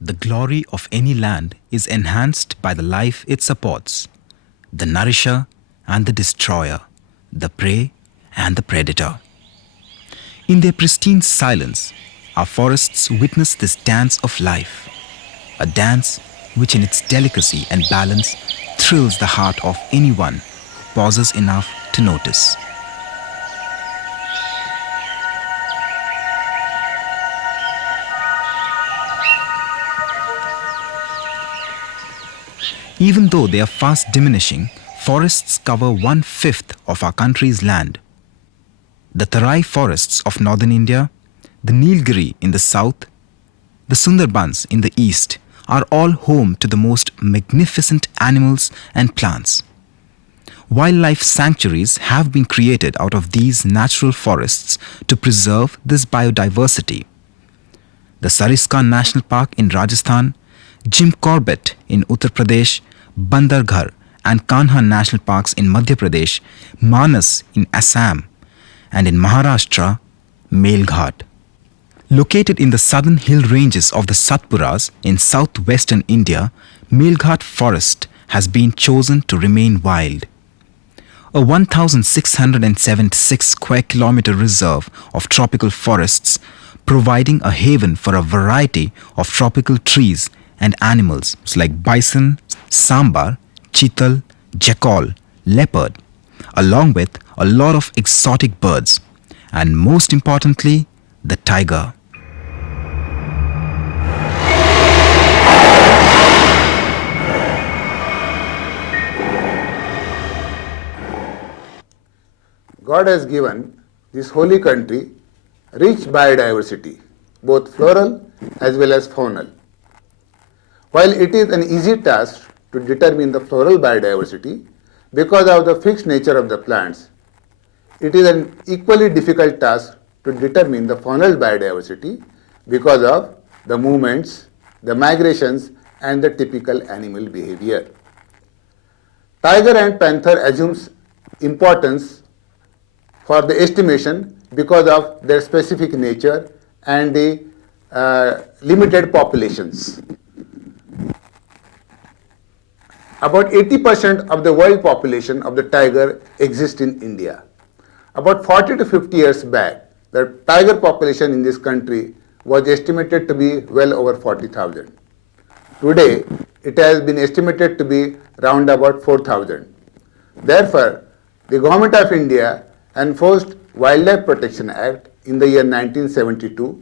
The glory of any land is enhanced by the life it supports, the nourisher and the destroyer, the prey and the predator. In their pristine silence, our forests witness this dance of life, a dance which in its delicacy and balance thrills the heart of anyone who pauses enough to notice. Even though they are fast diminishing, forests cover one-fifth of our country's land. The Tarai forests of northern India, the Nilgiri in the south, the Sundarbans in the east are all home to the most magnificent animals and plants. Wildlife sanctuaries have been created out of these natural forests to preserve this biodiversity. The Sariska National Park in Rajasthan, Jim Corbett in Uttar Pradesh, Bandarghar and Kanha National Parks in Madhya Pradesh, Manas in Assam, and in Maharashtra, Melghat. Located in the southern hill ranges of the Satpuras in southwestern India, Melghat Forest has been chosen to remain wild. A 1,676 square kilometer reserve of tropical forests, providing a haven for a variety of tropical trees and animals like bison, sambar, chital, jackal, leopard, along with a lot of exotic birds, and most importantly, the tiger. God has given this holy country rich biodiversity, both floral as well as faunal. While it is an easy task to determine the floral biodiversity because of the fixed nature of the plants, it is an equally difficult task to determine the faunal biodiversity because of the movements, the migrations and the typical animal behavior. Tiger and panther assumes importance for the estimation because of their specific nature and the limited populations. About 80% of the world population of the tiger exists in India. About 40 to 50 years back, the tiger population in this country was estimated to be well over 40,000. Today, it has been estimated to be round about 4,000. Therefore, the Government of India enforced Wildlife Protection Act in the year 1972,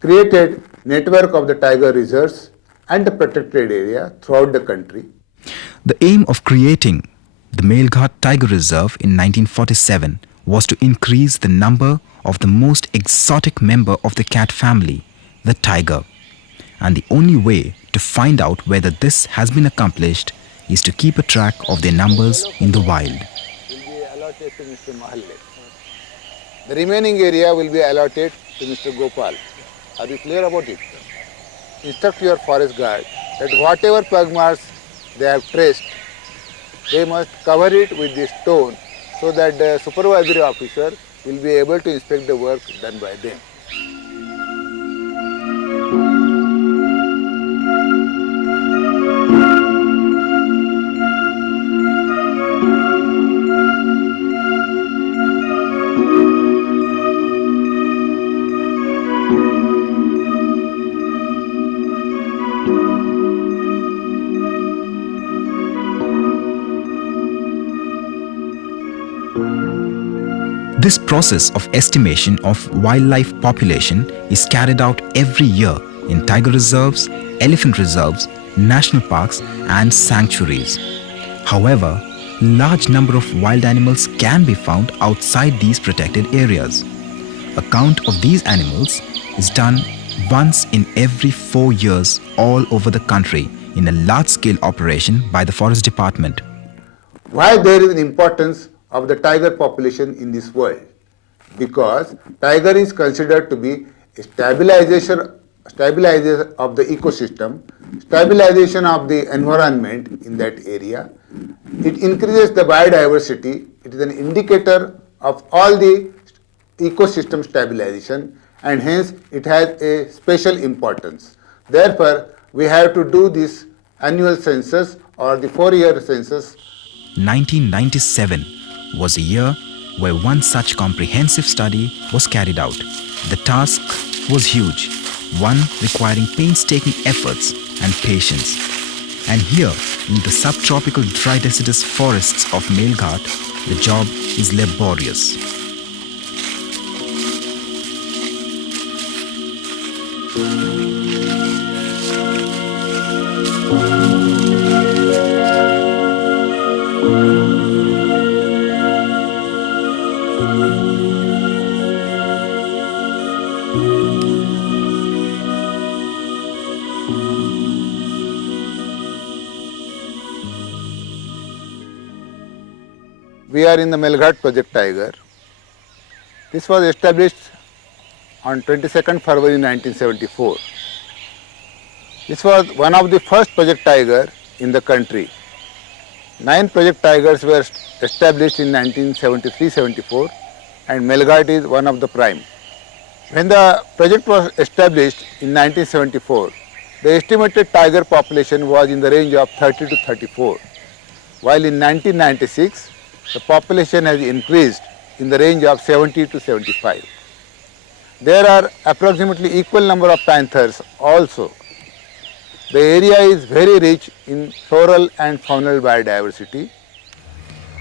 created network of the tiger reserves and the protected area throughout the country. The aim of creating the Melghat Tiger Reserve in 1947 was to increase the number of the most exotic member of the cat family, the tiger. And the only way to find out whether this has been accomplished is to keep a track of their numbers in the wild. Will be allotted to Mr. Mahalle. The remaining area will be allotted to Mr. Gopal. Are you clear about it? Instruct your forest guard that whatever pug marks they have traced, they must cover it with this stone so that the supervisory officer will be able to inspect the work done by them. This process of estimation of wildlife population is carried out every year in tiger reserves, elephant reserves, national parks and sanctuaries. However, large number of wild animals can be found outside these protected areas. A count of these animals is done once in every 4 years all over the country in a large-scale operation by the Forest Department. Why there is an importance of the tiger population in this world? Because tiger is considered to be a stabilizer of the ecosystem, stabilization of the environment in that area. It increases the biodiversity. It is an indicator of all the ecosystem stabilization and hence it has a special importance. Therefore, we have to do this annual census or the 4-year census. 1997 was a year where one such comprehensive study was carried out. The task was huge, one requiring painstaking efforts and patience. And here, in the subtropical dry deciduous forests of Melghat, the job is laborious. We are in the Melghat Project Tiger. This was established on 22nd February 1974. This was one of the first Project Tiger in the country. 9 Project Tigers were established in 1973-74 and Melghat is one of the prime. When the project was established in 1974, the estimated tiger population was in the range of 30 to 34, while in 1996, the population has increased in the range of 70 to 75. There are approximately equal number of panthers also. The area is very rich in floral and faunal biodiversity.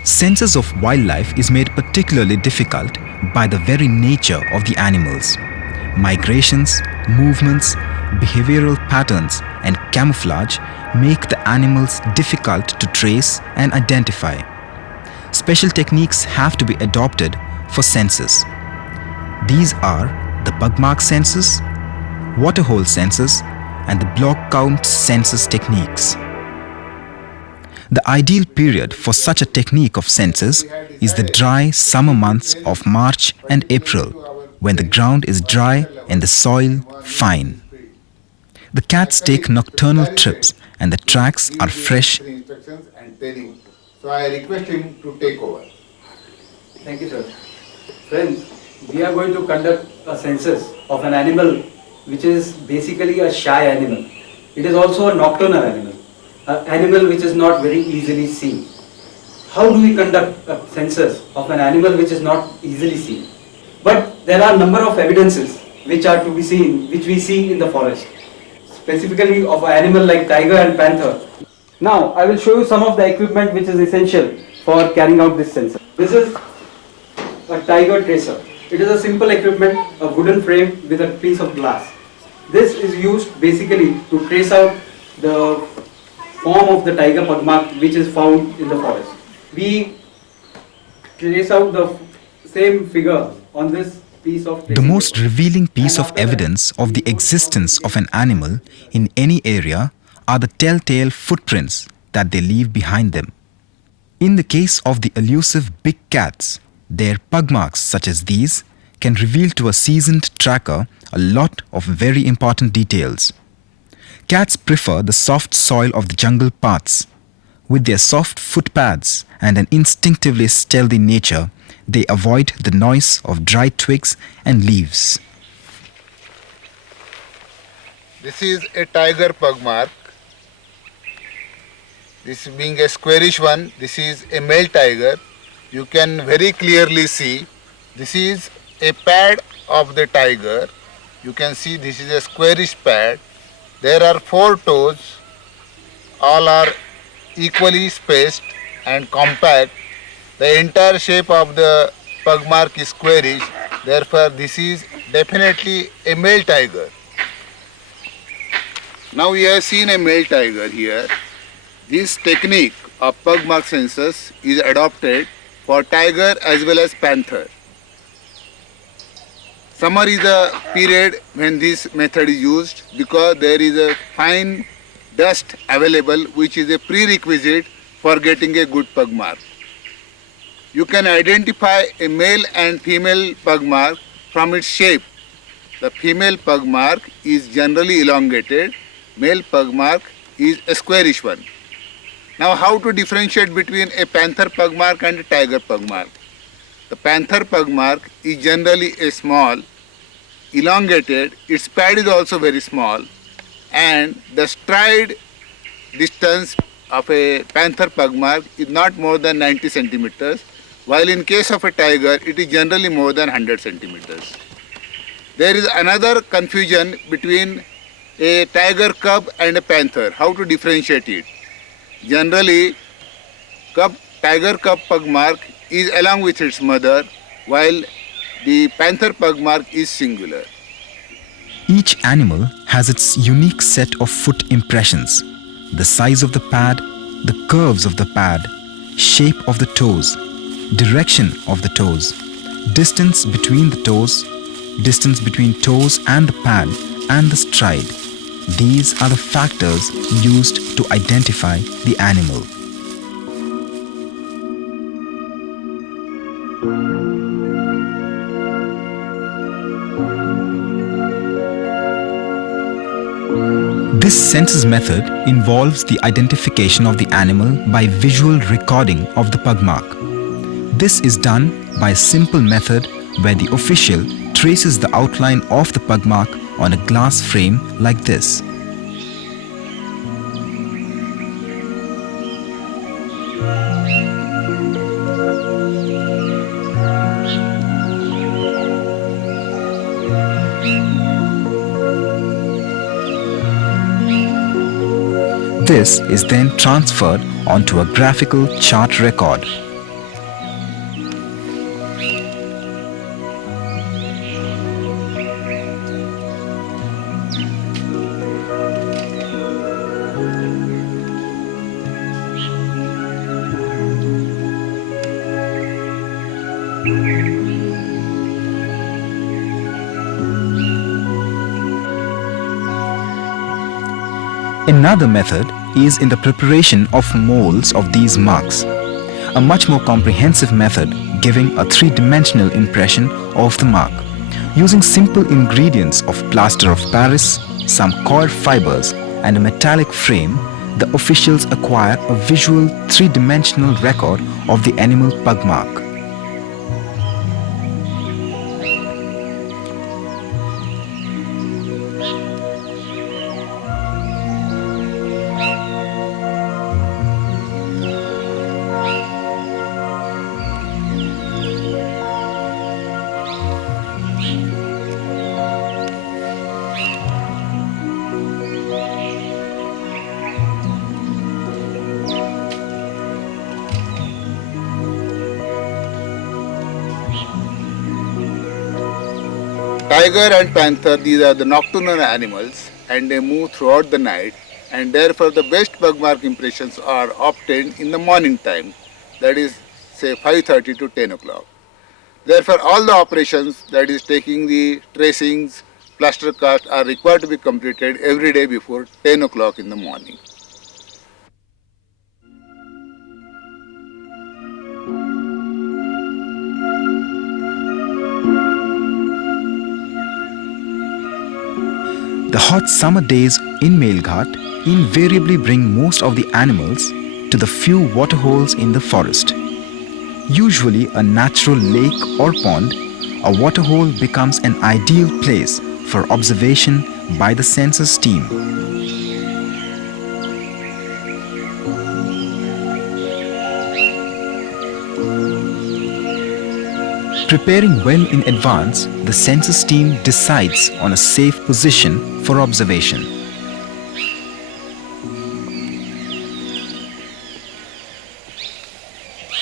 Census of wildlife is made particularly difficult by the very nature of the animals. Migrations, movements, behavioral patterns and camouflage make the animals difficult to trace and identify. Special techniques have to be adopted for census. These are the bugmark census, waterhole census, and the block count census techniques. The ideal period for such a technique of census is the dry summer months of March and April, when the ground is dry and the soil fine. The cats take nocturnal trips and the tracks are fresh. So I request him to take over. Thank you, sir. Friends, we are going to conduct a census of an animal which is basically a shy animal. It is also a nocturnal animal, an animal which is not very easily seen. How do we conduct a census of an animal which is not easily seen? But there are a number of evidences which are to be seen, which we see in the forest, specifically of an animal like tiger and panther. Now, I will show you some of the equipment which is essential for carrying out this census. This is a tiger tracer. It is a simple equipment, a wooden frame with a piece of glass. This is used basically to trace out the form of the tiger pugmark which is found in the forest. We trace out the same figure on this piece of The most revealing piece of evidence of the existence of an animal in any area are the telltale footprints that they leave behind them. In the case of the elusive big cats, their pugmarks such as these can reveal to a seasoned tracker a lot of very important details. Cats prefer the soft soil of the jungle paths. With their soft footpads and an instinctively stealthy nature, they avoid the noise of dry twigs and leaves. This is a tiger pugmark. This being a squarish one, this is a male tiger. You can very clearly see this is a pad of the tiger. You can see this is a squarish pad. There are 4 toes. All are equally spaced and compact. The entire shape of the pugmark is squarish. Therefore, this is definitely a male tiger. Now we have seen a male tiger here. This technique of pugmark census is adopted for tiger as well as panther. Summer is a period when this method is used because there is a fine dust available which is a prerequisite for getting a good pugmark. You can identify a male and female pugmark from its shape. The female pugmark is generally elongated, male pugmark is a squarish one. Now, how to differentiate between a panther pugmark and a tiger pugmark? The panther pugmark is generally a small, elongated, its pad is also very small. and the stride distance of a panther pugmark is not more than 90 centimeters, while in case of a tiger it is generally more than 100 centimeters. There is another confusion between a tiger cub and a panther, how to differentiate it. Generally, tiger cub pugmark is along with its mother, while the panther pugmark is singular. Each animal has its unique set of foot impressions. The size of the pad, the curves of the pad, shape of the toes, direction of the toes, distance between the toes, distance between toes and the pad, and the stride. These are the factors used to identify the animal. This census method involves the identification of the animal by visual recording of the pugmark. This is done by a simple method where the official traces the outline of the pugmark on a glass frame like this. This is then transferred onto a graphical chart record. Another method is in the preparation of molds of these marks, a much more comprehensive method giving a three-dimensional impression of the mark. Using simple ingredients of plaster of Paris, some coir fibers and a metallic frame, the officials acquire a visual three-dimensional record of the animal pugmark. Tiger and panther, these are the nocturnal animals and they move throughout the night, and therefore the best pugmark impressions are obtained in the morning time, that is say 5:30 to 10 o'clock. Therefore all the operations, that is taking the tracings, plaster cast, are required to be completed every day before 10 o'clock in the morning. The hot summer days in Melghat invariably bring most of the animals to the few waterholes in the forest. Usually a natural lake or pond, a waterhole becomes an ideal place for observation by the census team. Preparing well in advance, the census team decides on a safe position for observation.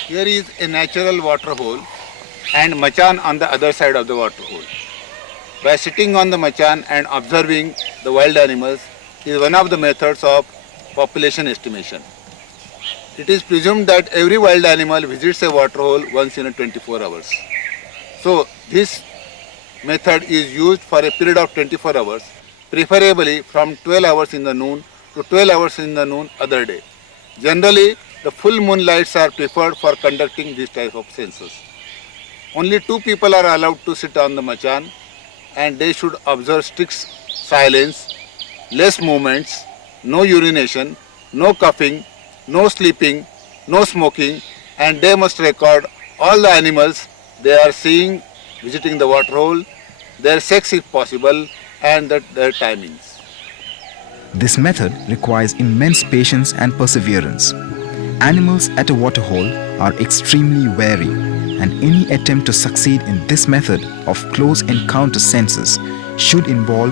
Here is a natural water hole and machan on the other side of the water hole. By sitting on the machan and observing the wild animals is one of the methods of population estimation. It is presumed that every wild animal visits a water hole once in 24 hours. So this method is used for a period of 24 hours, preferably from 12 hours in the noon to 12 hours in the noon other day. Generally, the full moon lights are preferred for conducting this type of census. Only 2 people are allowed to sit on the machan, and they should observe strict silence, less movements, no urination, no coughing, no sleeping, no smoking, and they must record all the animals they are seeing visiting the water hole, their sex if possible, and their timings. This method requires immense patience and perseverance. Animals at a waterhole are extremely wary, and any attempt to succeed in this method of close encounter senses should involve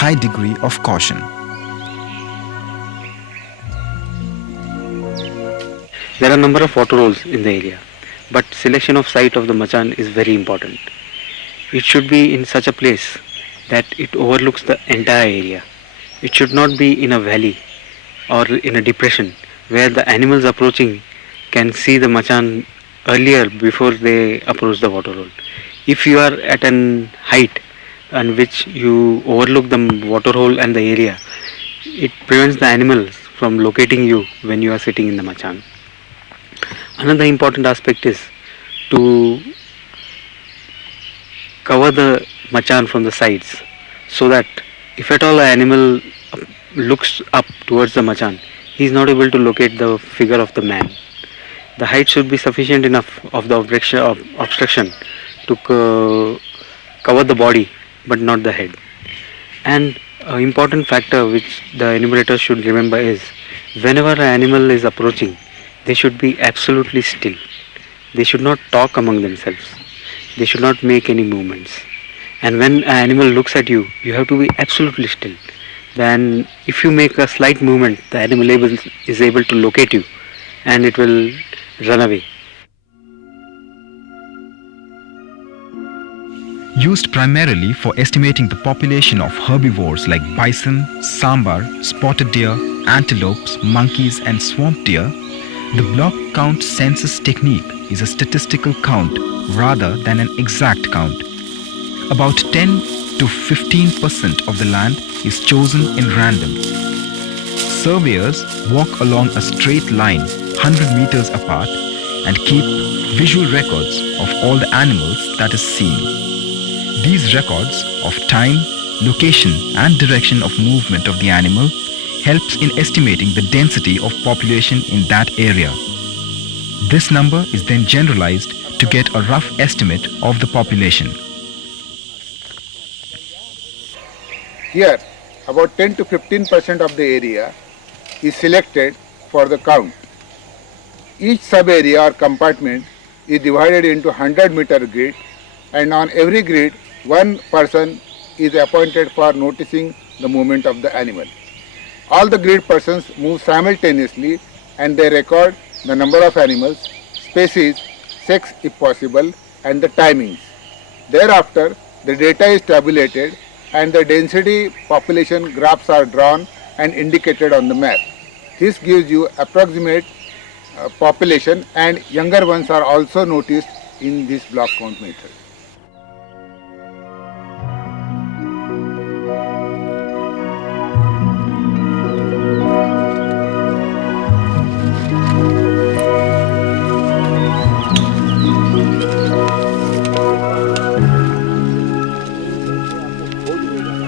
high degree of caution. There are a number of water holes in the area, but selection of site of the machan is very important. It should be in such a place that it overlooks the entire area. It should not be in a valley or in a depression where the animals approaching can see the machan earlier before they approach the water hole. If you are at an height on which you overlook the water hole and the area, it prevents the animals from locating you when you are sitting in the machan. Another important aspect is to cover the machan from the sides, so that if at all an animal looks up towards the machan, he is not able to locate the figure of the man. The height should be sufficient enough of the obstruction to cover the body but not the head. And an important factor which the enumerator should remember is, whenever an animal is approaching, they should be absolutely still. They should not talk among themselves. They should not make any movements. And when an animal looks at you, you have to be absolutely still. Then if you make a slight movement, the animal is able to locate you and it will run away. Used primarily for estimating the population of herbivores like bison, sambar, spotted deer, antelopes, monkeys and swamp deer, the block count census technique is a statistical count rather than an exact count. About 10 to 15% of the land is chosen in random. Surveyors walk along a straight line 100 meters apart and keep visual records of all the animals that is seen. These records of time, location and direction of movement of the animal helps in estimating the density of population in that area. This number is then generalized to get a rough estimate of the population. Here, about 10 to 15% of the area is selected for the count. Each sub-area or compartment is divided into 100-meter grid, and on every grid, one person is appointed for noticing the movement of the animal. All the grid persons move simultaneously and they record the number of animals, species, sex if possible, and the timings. Thereafter, the data is tabulated and the density population graphs are drawn and indicated on the map. This gives you approximate population, and younger ones are also noticed in this block count method.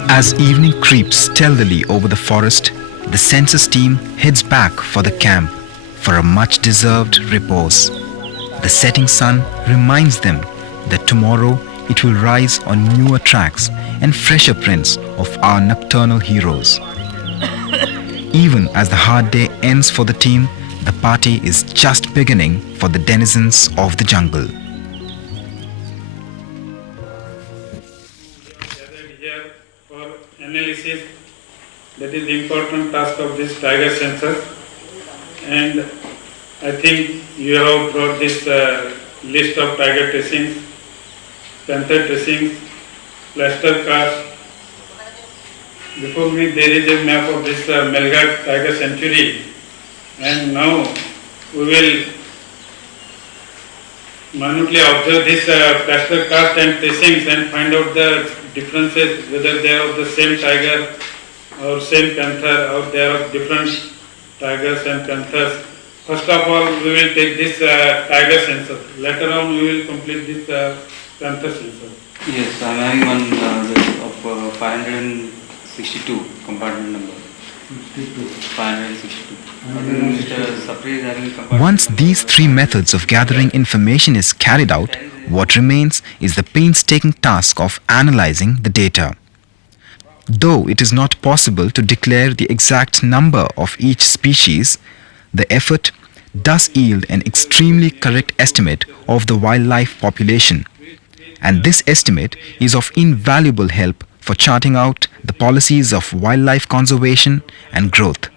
As evening creeps stealthily over the forest, the census team heads back for the camp for a much-deserved repose. The setting sun reminds them that tomorrow it will rise on newer tracks and fresher prints of our nocturnal heroes. Even as the hard day ends for the team, the party is just beginning for the denizens of the jungle. Analysis, that is the important task of this tiger census, and I think you have brought this list of tiger tracings, panther tracings, plaster casts. Before me there is a map of this Melghat Tiger Sanctuary, and now we will minutely observe this plaster cast and tracings and find out the differences, whether they are of the same tiger or same panther, or they are of different tigers and panthers. First of all, we will take this tiger census. Later on, we will complete this panther census. Yes, I am having one of 562 compartment number. 562. Mr. Sapri is having compartment. Once these three methods of gathering information is carried out, what remains is the painstaking task of analyzing the data. Though it is not possible to declare the exact number of each species, the effort does yield an extremely correct estimate of the wildlife population. And this estimate is of invaluable help for charting out the policies of wildlife conservation and growth.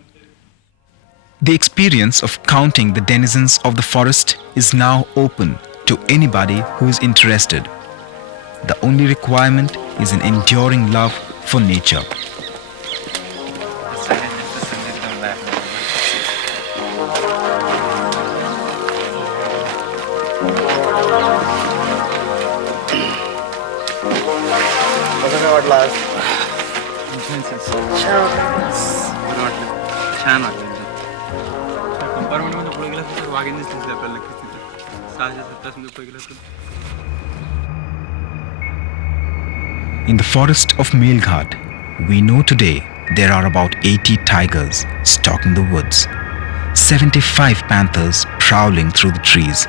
The experience of counting the denizens of the forest is now open to anybody who is interested. The only requirement is an enduring love for nature. छान वाटलं कंपार्टमेंटमध्ये पुढे गेला तर वाघीण दिसली आपल्याला नक्कीच तिथे 6-7 पुढे गेला तर In the forest of Melghat, we know today there are about 80 tigers stalking the woods, 75 panthers prowling through the trees,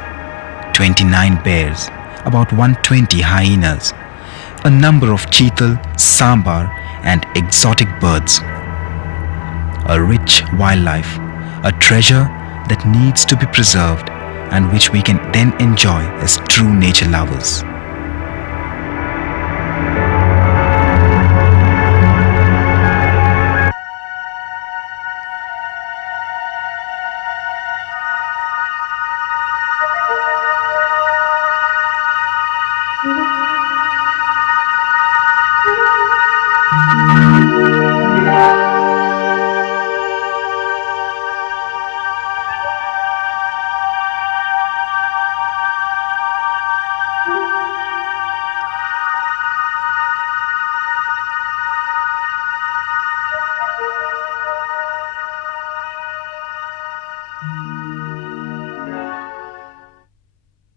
29 bears, about 120 hyenas, a number of cheetal, sambar and exotic birds. A rich wildlife, a treasure that needs to be preserved and which we can then enjoy as true nature lovers.